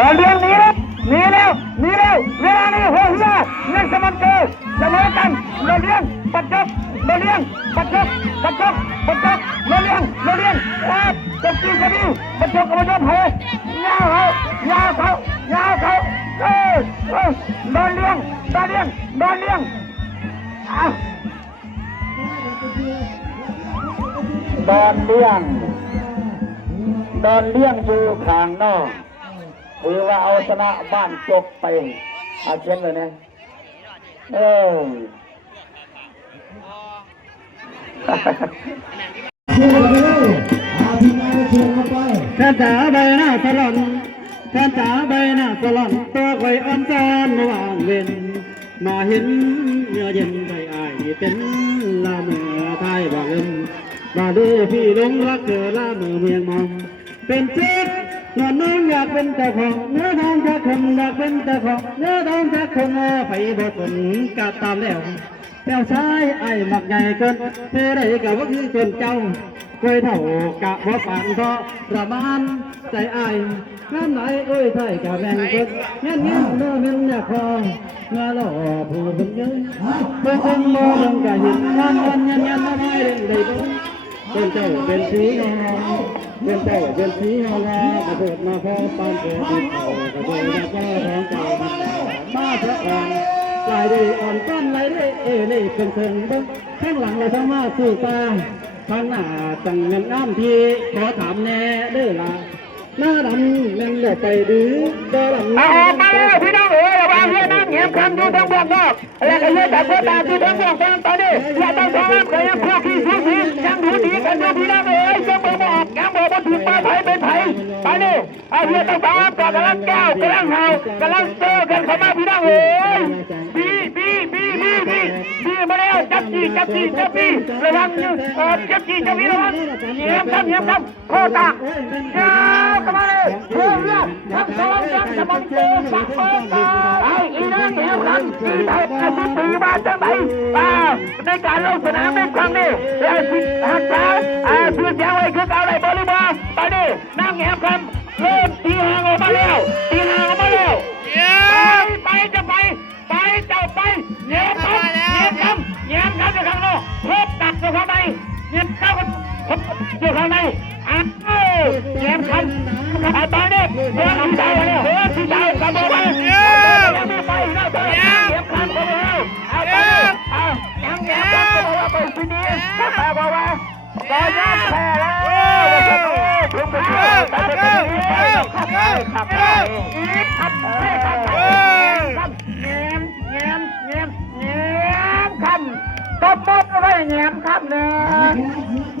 บอลเลี้ยงหนีแล้วเวลานี้หัวเรือเงินสมันเกอร์เสมอกันโดนเลี้ยงปัดจบโดนเลี้ยงปัดจบโดนเลี้ยงครับจะตีจะดีปัดจบกับโดนเหยาวเขาโดนเลี้ยงโดนเลี้ยงอยู่ข้างนอกถือว่าเอาชนะบ้านจบไปอาเชียนเลยนะท่านจ๋าใบหน้าสลอนตัวไว้อ่อนซ้อนวางเว้นมาเห็นเนื้อเย็นใจอายเป็นลาเมื่อไทยบางเอิญมาดูพี่ลงรักเธอลาเมื่อเมียงมองเป็นเจ็บน้องอยากเป็นเจ้าของเนื้อทองจากคนอยากเป็นเจ้าของเนื้อทองจากคนไปบทผลกาตามแล้วเจ้าชายไอ้หมักใหญ่เกินเธอได้กับว่าคือคนเจ้าเคยเท่ากะว่าฝันเพราะประมาณใจไอ้น้ำไหลเอ้ยไทยกะแบ่งเกินเงี้ยเนื้อมันอยากพอเนื้อหล่อผู้เป็นเยอะเพื่อนมองกะเห็นงานเงี้ยไม่ได้ได้เป็นเจ้าเป็นสีงามเป็นเจ้าเป็นสีงามกระโดดมาพอปานเกิดติดเขากระโดดมาท้องเจ้ามาพระอ่อนลายได้อ่อนต้นลายได้เล่เป็นเชิงเบิ้งข้างหลังเราทำมาสู้ตาข้างหน้าจังเงินน้ำทีขอถามแน่เด้อละหน้าดำนั่นแหละไปดื้อเดินมาพี่น้องระวังเฮียนั่งเงียบคำอยู่ทั้งเบื้องนอกและก็เฮียจับคนตาอยู่ทั้งเบื้องต้นตอนนี้อย่าต้องซ้อมก็ยังพวกที่สู้ทียังดูดีกันอยู่พี่น้องยังเบิ่งบอกยังบอกว่าถือปลาไผ่เป็นไผ่ตอนนี้เฮียต้องซ้อมก็กำลังก้าวกำลังเห่ากำลังเจอกันเข้ามาพี่น้องบีมาแล้วจับจีระวังอยู่จับจีระวังเงียบครับโคตาก้าวเข้ามาเลยเพื่อนทั้งสองยังจะมันเจอสักโคตาไอ้อีนั่งเงียบกันตีไทยตีมาจังไหนในการลงสนามในครั้งนี้หักขาเพื่อนแจ้งไว้คือเอาอะไรบอลลูนตอนนี้นั่งเงียบกันเริ่มตีห่างออกมาแล้วไปจะไปเงียบครับอยู่ข้างนอกพบตักอยู่ข้างในเงียบเข้ากันอยู่ข้างในเงียบครับตอนนี้เพื่อนที่ดาวกันบอกว่าเงียบไปเงียบครับยังเงียบครับบอกว่าไปที่นี่บอกว่าตอนนี้แพ้แล้วถึงไปตบมือไว้แง้มครับเนี่ย